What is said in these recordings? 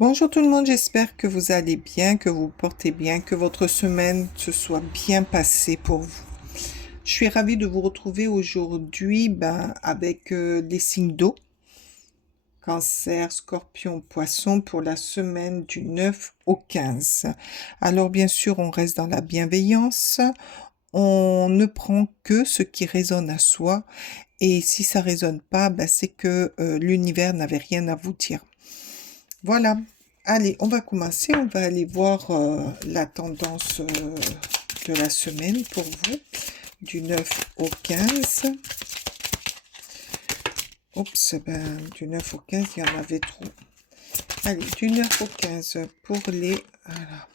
Bonjour tout le monde, j'espère que vous allez bien, que vous vous portez bien, que votre semaine se soit bien passée pour vous. Je suis ravie de vous retrouver aujourd'hui avec les signes d'eau, Cancer, Scorpion, Poisson pour la semaine du 9 au 15. Alors bien sûr, on reste dans la bienveillance, on ne prend que ce qui résonne à soi et si ça résonne pas, c'est que l'univers n'avait rien à vous dire. Voilà. Allez, on va commencer. On va aller voir la tendance de la semaine pour vous, du 9 au 15. Oups, du 9 au 15, il y en avait trop. Allez, du 9 au 15 pour les voilà.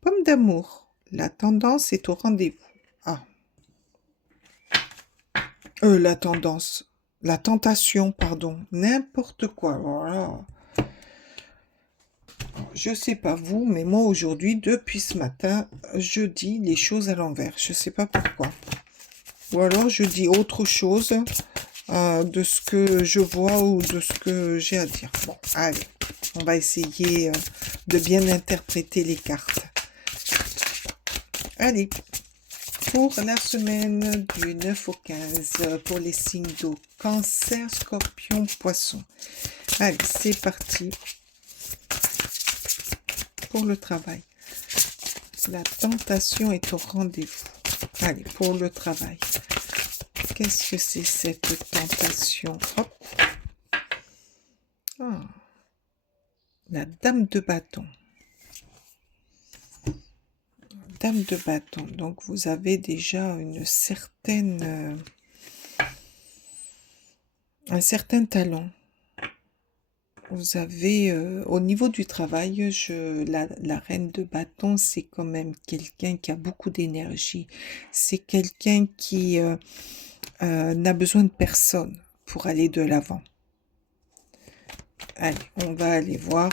Pommes d'amour. La tendance est au rendez-vous. Ah, la tendance. La tentation, pardon. N'importe quoi. Voilà. Je sais pas vous, mais moi aujourd'hui, depuis ce matin, je dis les choses à l'envers. Je sais pas pourquoi. Ou alors je dis autre chose de ce que je vois ou de ce que j'ai à dire. Bon, allez, on va essayer de bien interpréter les cartes. Allez, pour la semaine du 9 au 15, pour les signes d'eau, Cancer, Scorpion, Poisson. Allez, c'est parti pour le travail. La tentation est au rendez-vous. Allez, pour le travail. Qu'est-ce que c'est cette tentation? Hop. Ah, la dame de bâton. Dame de bâton. Donc, vous avez déjà une certaine, un certain talent. Vous avez, au niveau du travail, la reine de bâton, c'est quand même quelqu'un qui a beaucoup d'énergie. C'est quelqu'un qui n'a besoin de personne pour aller de l'avant. Allez, on va aller voir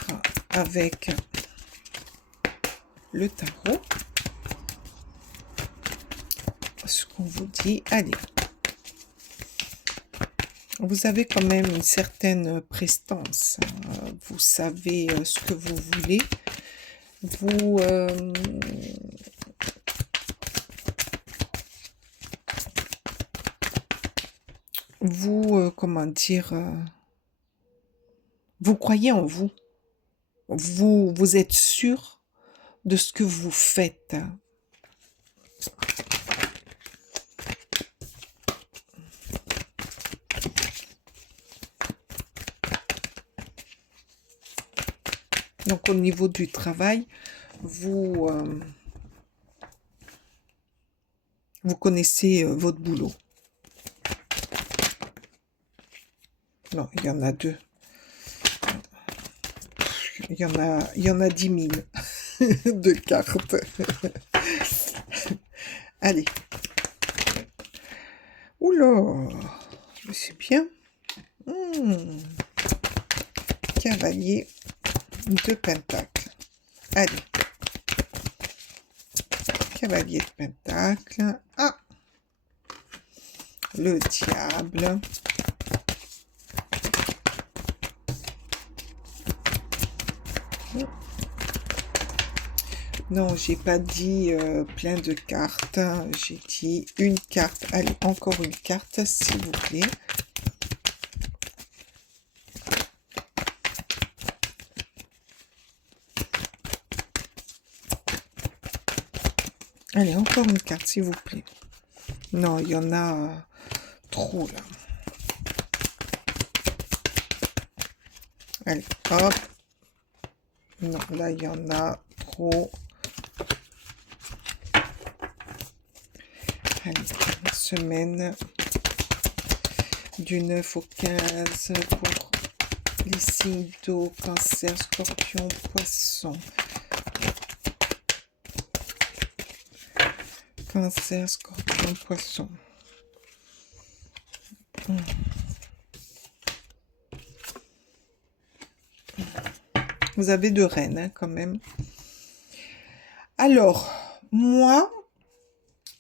avec le tarot ce qu'on vous dit. Allez, vous avez quand même une certaine prestance. Vous savez ce que vous voulez. Vous, comment dire, vous croyez en vous. Vous êtes sûr de ce que vous faites. Donc au niveau du travail, vous, vous connaissez votre boulot. Non, il y en a deux. Il y en a 10 000 de cartes. Allez. Oula, c'est bien. Cavalier de Pentacle. Allez. Cavalier de Pentacle. Ah. Le diable. Non, j'ai pas dit plein de cartes. J'ai dit une carte. Allez, encore une carte, s'il vous plaît. Allez, encore une carte, s'il vous plaît. Non, il y en a trop, là. Allez, hop. Non, là, il y en a trop. Allez, semaine du 9 au 15 pour les signes d'eau, Cancer, Scorpion, Poisson. Cancer, Scorpion, Poisson. Vous avez deux reines, hein, quand même. Alors, moi,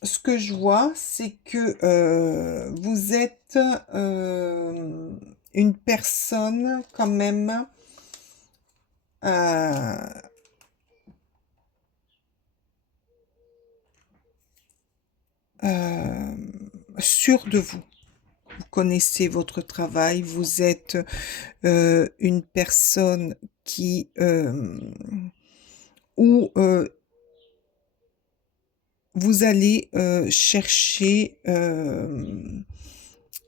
ce que je vois, c'est que vous êtes une personne quand même euh, euh, sûr de vous. Vous connaissez votre travail, vous êtes une personne qui où vous allez chercher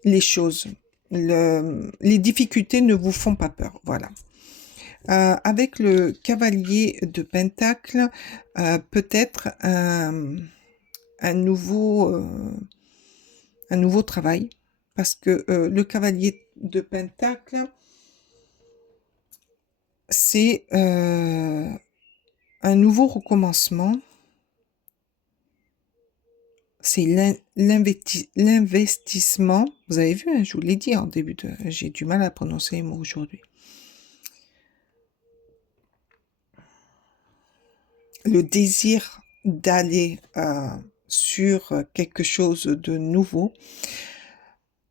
les choses. Les difficultés ne vous font pas peur. Voilà. Avec le cavalier de Pentacle, peut-être un nouveau travail. Parce que le cavalier de Pentacle, c'est un nouveau recommencement. C'est l'investissement. Vous avez vu, hein, je vous l'ai dit en début de... J'ai du mal à prononcer les mots aujourd'hui. Le désir d'aller sur quelque chose de nouveau.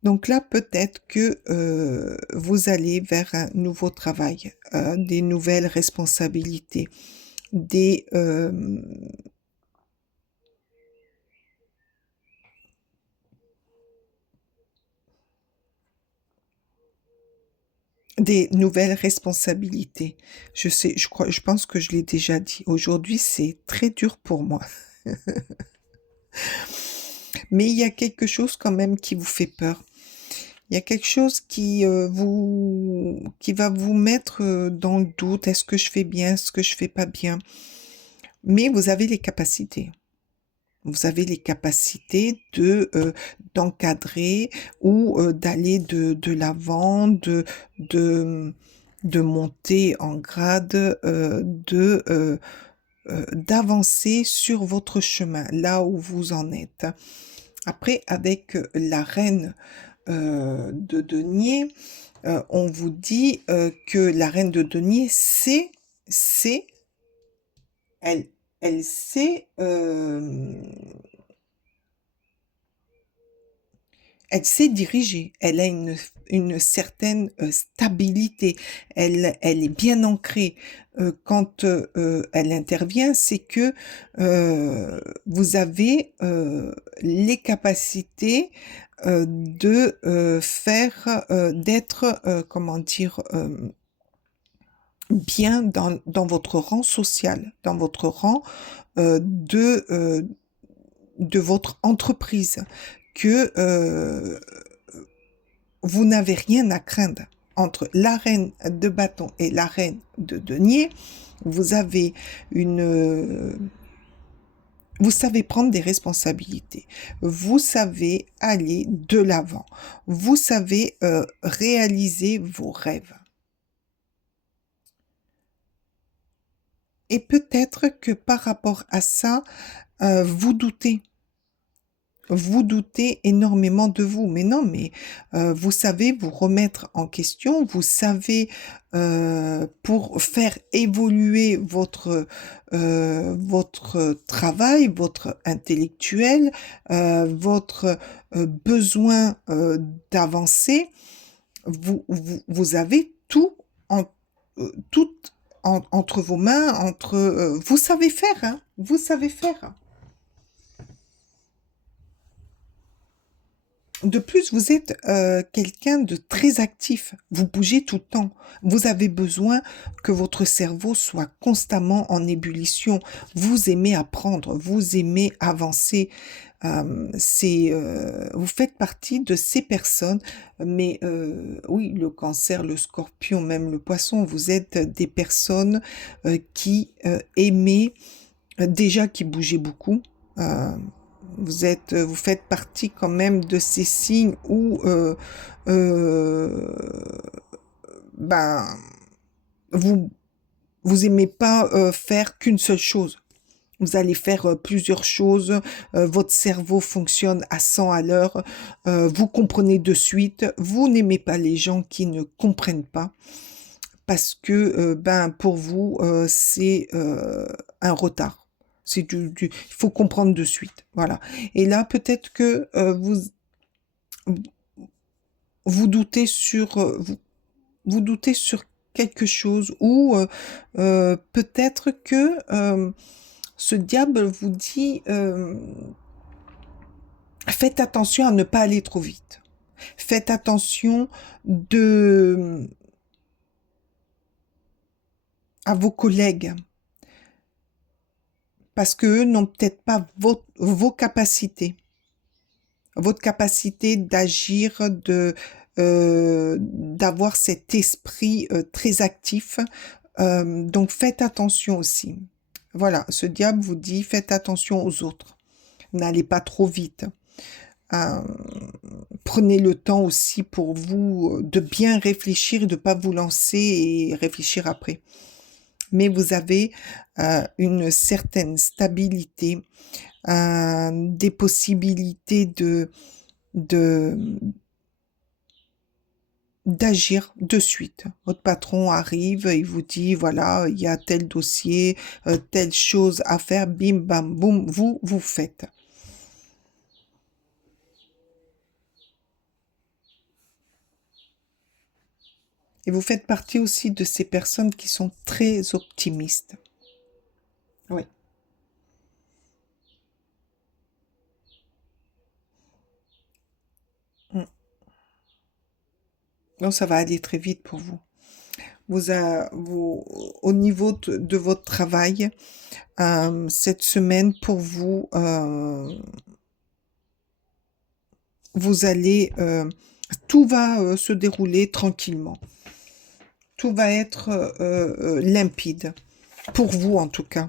Donc là, peut-être que vous allez vers un nouveau travail, des nouvelles responsabilités, des, des nouvelles responsabilités. Je sais, je pense que je l'ai déjà dit. Aujourd'hui, c'est très dur pour moi. Mais il y a quelque chose quand même qui vous fait peur. Il y a quelque chose qui va vous mettre dans le doute. Est-ce que je fais bien? Est-ce que je fais pas bien? Mais vous avez les capacités. Vous avez les capacités d'encadrer ou d'aller de l'avant, de monter en grade, d'avancer sur votre chemin, là où vous en êtes. Après, avec la reine de denier, on vous dit que la reine de denier, c'est, elle, elle sait, elle sait diriger, elle a une certaine stabilité, elle est bien ancrée. Quand elle intervient, c'est que vous avez les capacités de faire, d'être, comment dire, bien dans votre rang social, dans votre rang de votre entreprise, que vous n'avez rien à craindre. Entre la reine de bâton et la reine de denier, vous avez vous savez prendre des responsabilités. Vous savez aller de l'avant. Vous savez réaliser vos rêves. Et peut-être que par rapport à ça, vous doutez. Vous doutez énormément de vous, mais non, mais vous savez vous remettre en question, vous savez pour faire évoluer votre travail, votre intellectuel, votre besoin d'avancer, vous avez tout, tout entre vos mains, vous savez faire, hein, vous savez faire. De plus, vous êtes quelqu'un de très actif. Vous bougez tout le temps. Vous avez besoin que votre cerveau soit constamment en ébullition. Vous aimez apprendre, vous aimez avancer. Vous faites partie de ces personnes. Mais oui, le cancer, le scorpion, même le poisson, vous êtes des personnes qui aimaient, déjà qui bougeaient beaucoup. Euh, vous faites partie quand même de ces signes où euh, ben, vous, vous aimez pas faire qu'une seule chose. Vous allez faire plusieurs choses, votre cerveau fonctionne à 100 à l'heure, vous comprenez de suite, vous n'aimez pas les gens qui ne comprennent pas parce que ben, pour vous, c'est un retard. Il faut comprendre de suite. Voilà. Et là, peut-être que vous doutez sur quelque chose ou peut-être que ce diable vous dit faites attention à ne pas aller trop vite. Faites attention à vos collègues parce qu'eux n'ont peut-être pas vos capacités, votre capacité d'agir, d'avoir cet esprit très actif. Donc faites attention aussi. Voilà, ce diable vous dit faites attention aux autres. N'allez pas trop vite. Euh, Prenez le temps aussi pour vous de bien réfléchir et de ne pas vous lancer et réfléchir après. Mais vous avez une certaine stabilité, des possibilités de, d'agir de suite. Votre patron arrive, il vous dit, voilà, il y a tel dossier, telle chose à faire, bim, bam, boum, vous faites. Et vous faites partie aussi de ces personnes qui sont très optimistes. Oui. Mm. Donc ça va aller très vite pour vous. Au niveau de votre travail, cette semaine, pour vous, vous allez, tout va se dérouler tranquillement. Tout va être limpide, pour vous en tout cas.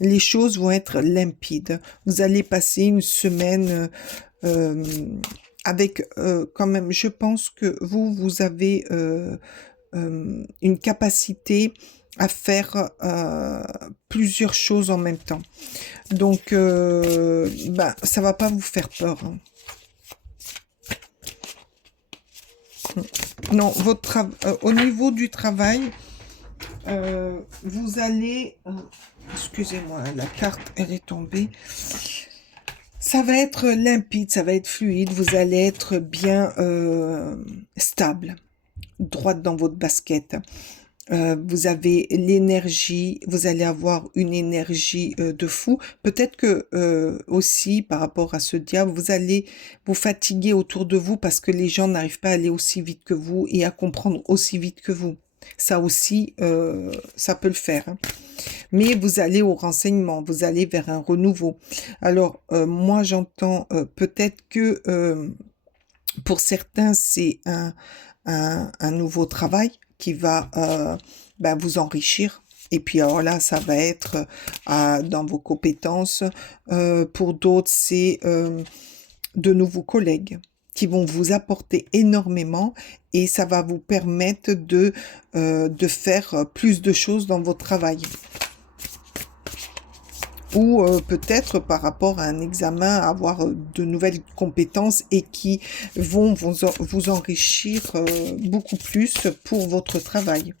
Les choses vont être limpides. Vous allez passer une semaine avec quand même, je pense que vous avez une capacité à faire plusieurs choses en même temps. Donc, ça va pas vous faire peur, hein. Non, au niveau du travail, vous allez... excusez-moi, la carte, elle est tombée. Ça va être limpide, ça va être fluide, vous allez être bien stable, droite dans votre basket. Vous avez l'énergie, vous allez avoir une énergie de fou. Peut-être que aussi, par rapport à ce diable, vous allez vous fatiguer autour de vous parce que les gens n'arrivent pas à aller aussi vite que vous et à comprendre aussi vite que vous. Ça aussi, ça peut le faire, hein. Mais vous allez au renseignement, vous allez vers un renouveau. Alors, moi, j'entends peut-être que pour certains, c'est un nouveau travail qui va vous enrichir. Et puis alors là, ça va être dans vos compétences. Pour d'autres, c'est de nouveaux collègues qui vont vous apporter énormément et ça va vous permettre de faire plus de choses dans votre travail. Ou peut-être par rapport à un examen, avoir de nouvelles compétences et qui vont vous enrichir beaucoup plus pour votre travail.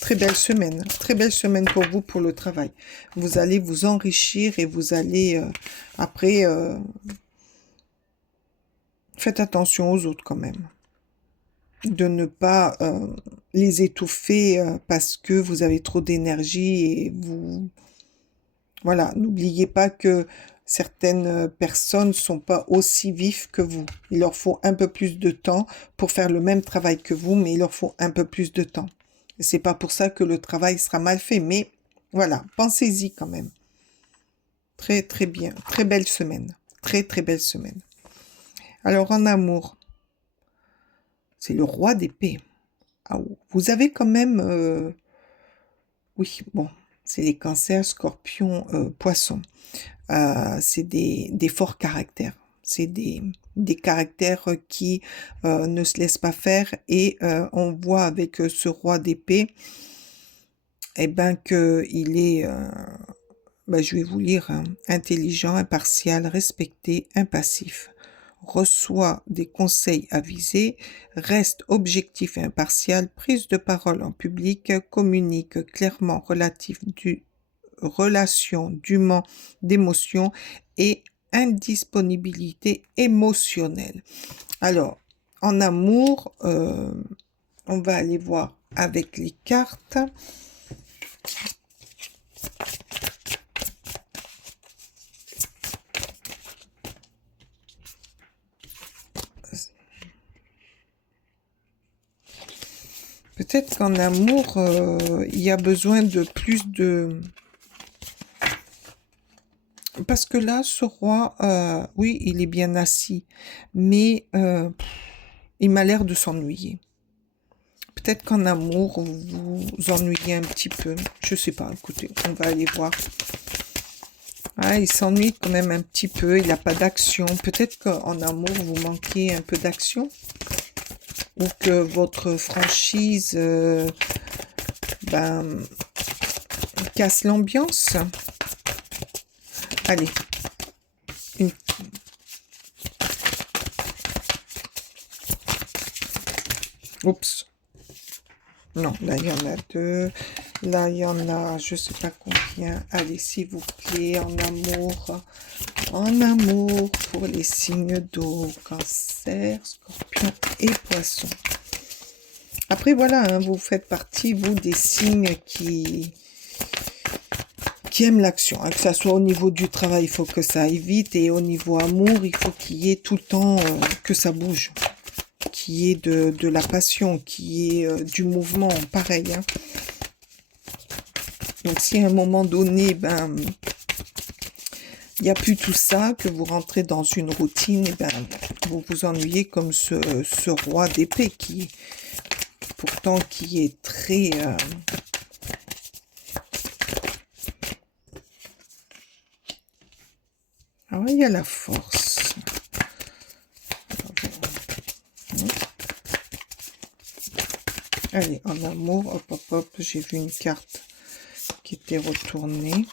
Très belle semaine pour vous pour le travail. Vous allez vous enrichir et vous allez après, faites attention aux autres quand même. De ne pas les étouffer parce que vous avez trop d'énergie et vous... Voilà, n'oubliez pas que certaines personnes ne sont pas aussi vifs que vous. Il leur faut un peu plus de temps pour faire le même travail que vous, mais il leur faut un peu plus de temps. C'est pas pour ça que le travail sera mal fait, mais voilà, pensez-y quand même. Très, très bien. Très belle semaine. Très, très belle semaine. Alors, en amour, c'est le roi d'épée. Ah, vous avez quand même... oui, bon, c'est les cancers, scorpions, poissons. C'est des forts caractères. C'est des caractères qui ne se laissent pas faire. Et on voit avec ce roi d'épée, eh ben, qu'il est... je vais vous lire, hein. Intelligent, impartial, respecté, impassif. Reçoit des conseils avisés, reste objectif et impartial, prise de parole en public, communique clairement relation dûment d'émotion et indisponibilité émotionnelle. Alors, en amour, on va aller voir avec les cartes. Peut-être qu'en amour, il y a besoin de plus de... Parce que là, ce roi, oui, il est bien assis, mais il m'a l'air de s'ennuyer. Peut-être qu'en amour, vous vous ennuyez un petit peu. Je sais pas, écoutez, on va aller voir. Ah, il s'ennuie quand même un petit peu, il n'a pas d'action. Peut-être qu'en amour, vous manquez un peu d'action. Ou que votre franchise ben, casse l'ambiance. Allez. Une... Oups. Non, là, il y en a deux. Là, il y en a, je sais pas combien. Allez, s'il vous plaît, en amour. En amour pour les signes d'eau. Cancer, scorpion et poisson. Après, voilà, hein, vous faites partie, vous, des signes qui aiment l'action. Hein, que ça soit au niveau du travail, il faut que ça aille vite. Et au niveau amour, il faut qu'il y ait tout le temps que ça bouge. Qu'il y ait de la passion, qu'il y ait du mouvement, pareil. Hein. Donc, si à un moment donné, ben, il n'y a plus tout ça, que vous rentrez dans une routine, et ben, vous vous ennuyez comme ce roi d'épée qui, pourtant, qui est très... Ah ouais, il y a la force. Allez, en amour, hop, hop, hop, j'ai vu une carte qui était retournée.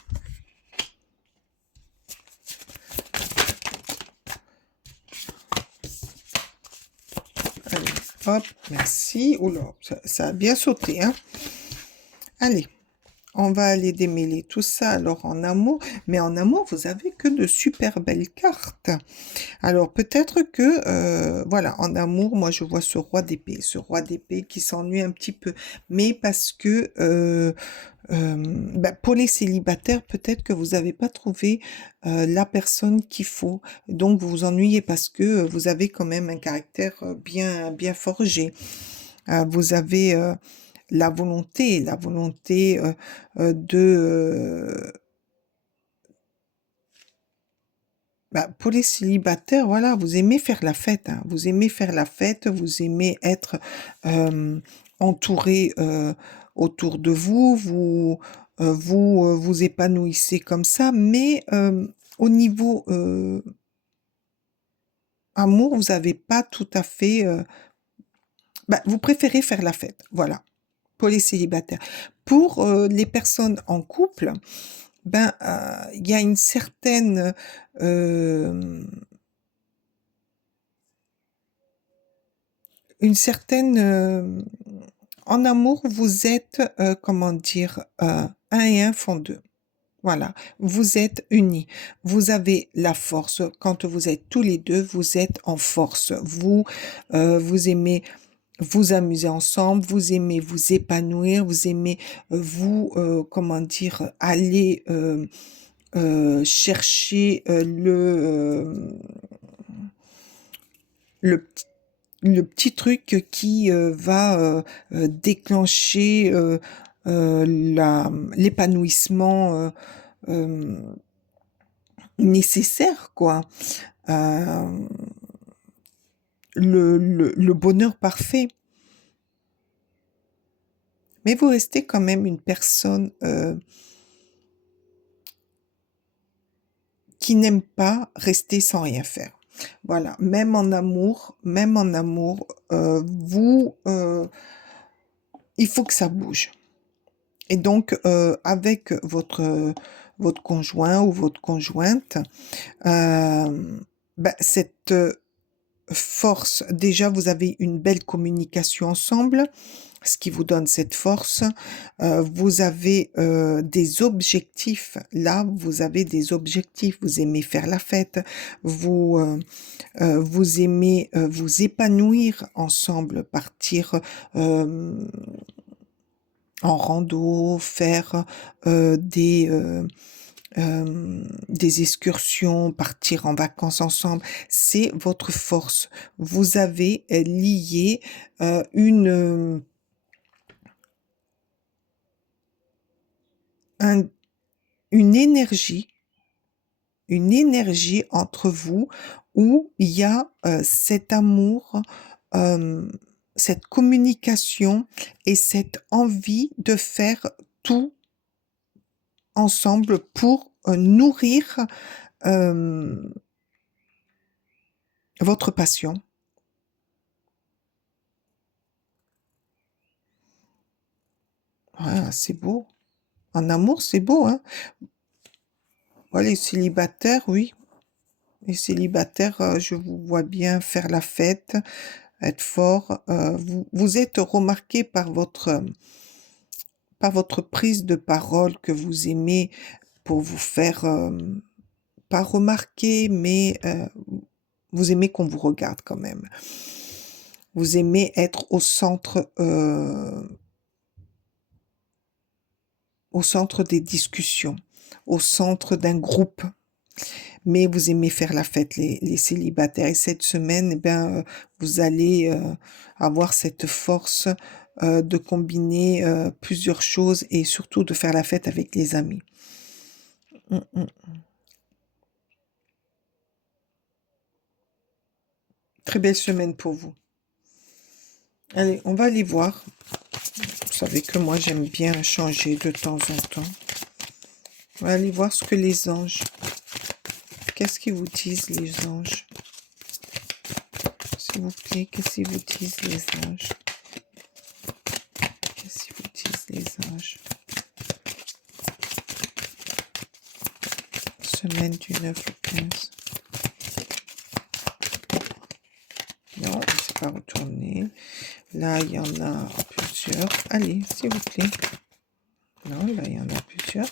Allez, hop, merci. Oula, ça a bien sauté, hein. Allez, on va aller démêler tout ça alors en amour. Mais en amour, vous avez que de super belles cartes. Alors peut-être que, voilà, en amour, moi je vois ce roi d'épée qui s'ennuie un petit peu. Mais parce que ben, pour les célibataires, peut-être que vous n'avez pas trouvé la personne qu'il faut. Donc vous vous ennuyez parce que vous avez quand même un caractère bien forgé. Vous avez la volonté de... bah, pour les célibataires, voilà, vous aimez faire la fête. Hein. Vous aimez faire la fête, vous aimez être entouré autour de vous, vous épanouissez comme ça, mais au niveau amour, vous n'avez pas tout à fait... bah, vous préférez faire la fête, voilà, pour les célibataires. Pour les personnes en couple, ben, il y a euh, une certaine en amour, vous êtes, comment dire, un et un font deux. Voilà, vous êtes unis. Vous avez la force. Quand vous êtes tous les deux, vous êtes en force. Vous aimez vous amuser ensemble, vous aimez vous épanouir, vous aimez comment dire, aller chercher le, le petit truc qui va déclencher l'épanouissement euh, nécessaire, quoi. Euh, le bonheur parfait. Mais vous restez quand même une personne qui n'aime pas rester sans rien faire. Voilà, même en amour, il faut que ça bouge. Et donc, avec votre conjoint ou votre conjointe, ben, force. Déjà, vous avez une belle communication ensemble, ce qui vous donne cette force. Vous avez des objectifs. Là, vous avez des objectifs. Vous aimez faire la fête. Vous, vous aimez vous épanouir ensemble, partir en rando, faire des excursions, partir en vacances ensemble. C'est votre force. Vous avez lié un- une énergie, une énergie entre vous où il y a cet amour, euh, cette communication et cette envie de faire tout ensemble pour nourrir euh, votre passion. Ouais, c'est beau. En amour, c'est beau, hein? Ouais, les célibataires, oui. Les célibataires, je vous vois bien faire la fête, être fort. Vous êtes remarqué par votre prise de parole que vous aimez pour vous faire, pas remarquer, mais vous aimez qu'on vous regarde quand même. Vous aimez être au centre des discussions, au centre d'un groupe. Mais vous aimez faire la fête, les célibataires. Et cette semaine, eh ben, vous allez avoir cette force de combiner plusieurs choses et surtout de faire la fête avec les amis. Mm, mm. Très belle semaine pour vous. Allez, on va aller voir. Vous savez que moi, j'aime bien changer de temps en temps. On va aller voir ce que les anges, qu'est-ce qu'ils vous disent, les anges? S'il vous plaît, qu'est-ce qu'ils vous disent, les anges? Qu'est-ce qu'ils vous disent, les anges? Semaine du 9 au 15. Non, c'est pas retourné. Là, il y en a plusieurs. Allez, s'il vous plaît. Non, là, il y en a plusieurs.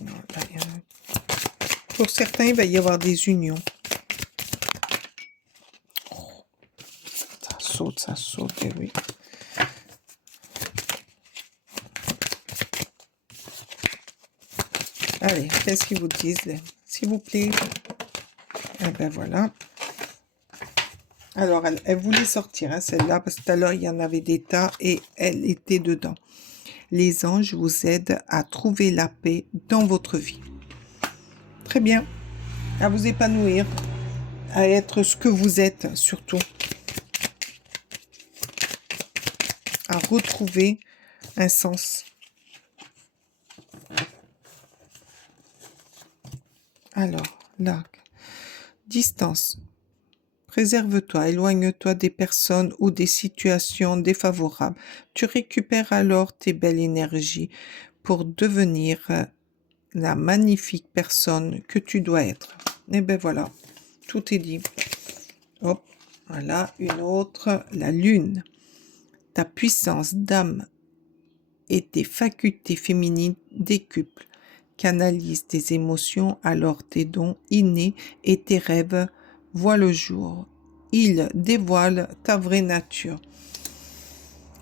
Non, là, il y en a... Pour certains, il va y avoir des unions. Oh, ça saute, et oui. Allez, qu'est-ce qu'ils vous disent, là? S'il vous plaît. Eh ben voilà. Alors, elle voulait sortir, hein, celle-là, parce que tout à l'heure, il y en avait des tas et elle était dedans. Les anges vous aident à trouver la paix dans votre vie. Très bien. À vous épanouir, à être ce que vous êtes, surtout. À retrouver un sens. Alors, là, distance. Préserve-toi, éloigne-toi des personnes ou des situations défavorables. Tu récupères alors tes belles énergies pour devenir la magnifique personne que tu dois être. Et ben voilà, tout est dit. Hop, voilà, une autre, la lune. Ta puissance d'âme et tes facultés féminines décuplent. Canalise tes émotions, alors tes dons innés et tes rêves voient le jour. Ils dévoilent ta vraie nature.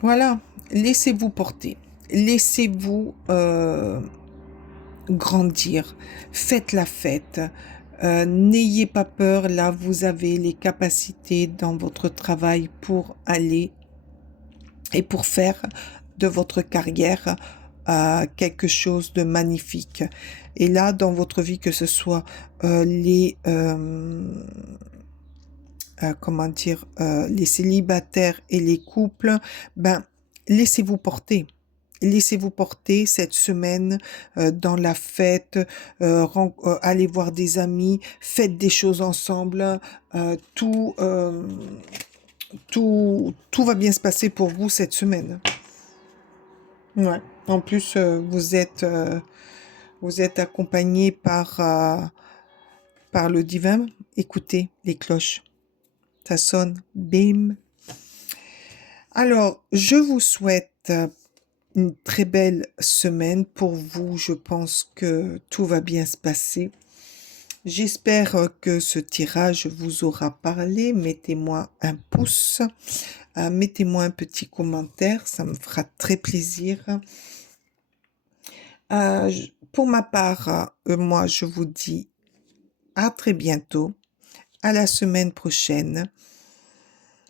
Voilà, laissez-vous porter. Laissez-vous grandir. Faites la fête. N'ayez pas peur. Là, vous avez les capacités dans votre travail pour aller et pour faire de votre carrière quelque chose de magnifique. Et là, dans votre vie, que ce soit comment dire, les célibataires et les couples, ben, laissez-vous porter. Laissez-vous porter cette semaine dans la fête, allez voir des amis, faites des choses ensemble, tout va bien se passer pour vous cette semaine. Ouais. En plus, Vous êtes accompagné par le divin. Écoutez les cloches. Ça sonne. Bim. Alors, je vous souhaite une très belle semaine pour vous. Je pense que tout va bien se passer. J'espère que ce tirage vous aura parlé. Mettez-moi un pouce, mettez-moi un petit commentaire, ça me fera très plaisir. Pour ma part, moi, je vous dis à très bientôt, à la semaine prochaine,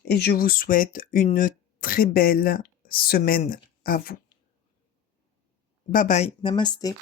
et je vous souhaite une très belle semaine à vous. Bye bye, namasté.